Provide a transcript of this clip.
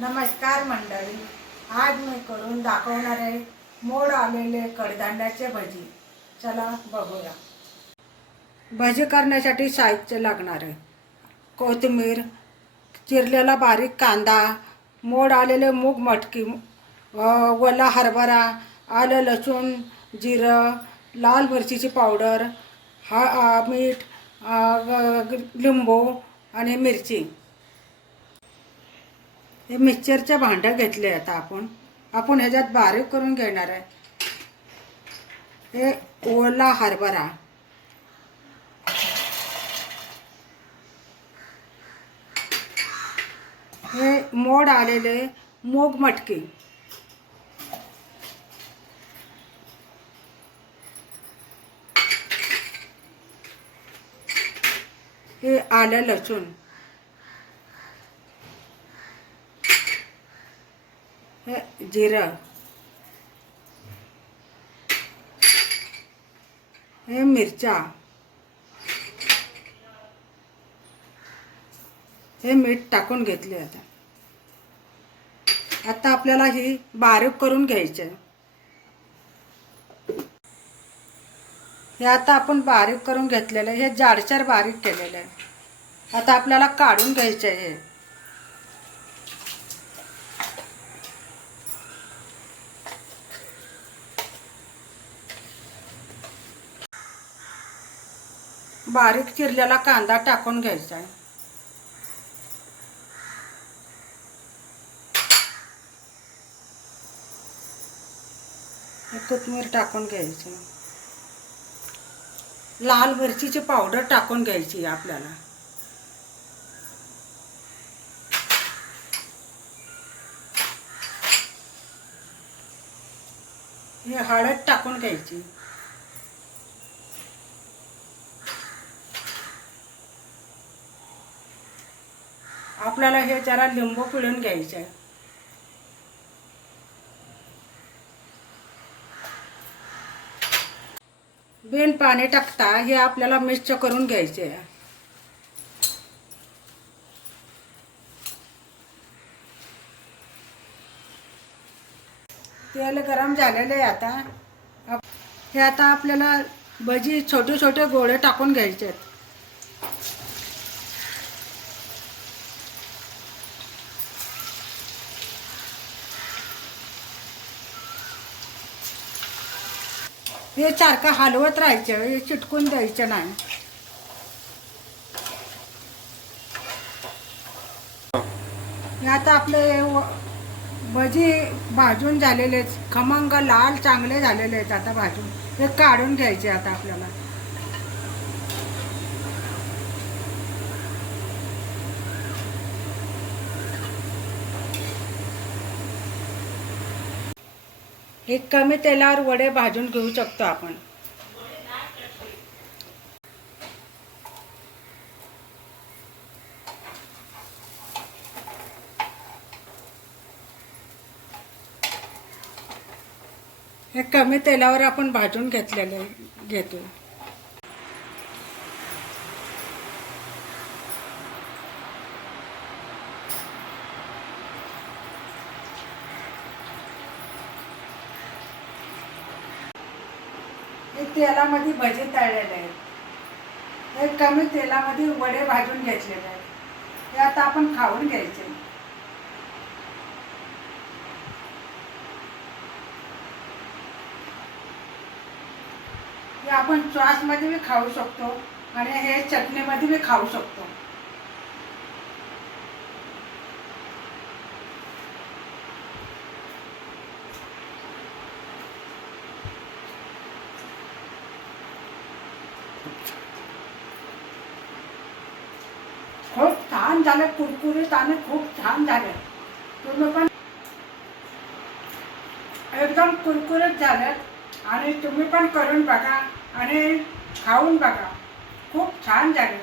नमस्कार मंडळी, आज मी करून दाखवणार आहे मोड आलेले कडधान्याचे भजी. चला बघूया. भजी करण्यासाठी साहित्य लागणार आहे: कोथिंबीर, चिरलेला बारीक कांदा, मोड आलेले मूग मटकी, ओला हरभरा, आलं लसूण, जिरं, लाल मिरचीची पावडर, मीठ, लिंबू आणि मिरची. हे मिक्सरचं भांडं घेतले. आता आपण ह्याच्यात बारीक करून घेणार आहे. हे ओला हरभरा, हे मोड आलेले मूग मटकी, हे आलं लसूण, हे जिरं, हे मिरच्या, हे मीठ टाकून घेतले. आता आपल्याला ही बारीक करून घ्यायचे. हे आता आपण बारीक करून घेतलेलं आहे. हे जाडसर बारीक केलेलं आहे. आता आपल्याला काढून घ्यायचे आहे. बारीक चिरलेला कांदा टाकून घ्यायचा आहे. कोथिंबीर टाकून घ्यायची. लाल मिरचीची पावडर टाकून घ्यायची आपल्याला. हे हळद टाकून घ्यायची. आपल्याला हे जरा लिंबू पिळून घ्यायचं आहे. बिन पाणी टाकता हे आपल्याला मिक्स करून घ्यायचे आहे. तेल गरम झालेले आहे. आता हे आपल्याला भजी छोटे छोटे गोळे टाकून घ्यायचे आहेत. हे सारखं हलवत राहायचं, हे चिटकून द्यायचं नाही. हे आता आपले भजी भाजून झालेले, खमंग लाल चांगले झालेले आहेत. आता भाजून हे काढून घ्यायचे. आता आपल्याला हे कमी तेलावर वडे भाजून घेऊ शकतो आपण. हे कमी तेलावर आपण भाजून घेतलेले घेतो. हे तेलामध्ये भजी तळलेले आहेत. हे कमी तेलामध्ये वडे भाजून घेतलेले आहेत. हे आता आपण खाऊन घ्यायचे. हे आपण सॉसमध्ये बी खाऊ शकतो आणि हे चटणीमध्ये बी खाऊ शकतो. खूप छान झाले, कुरकुरीत आणि खूप छान झाले. तुम्ही पण एकदम कुरकुरीत झालेत आणि तुम्ही पण करून बघा आणि खाऊन बघा. खूप छान झाले.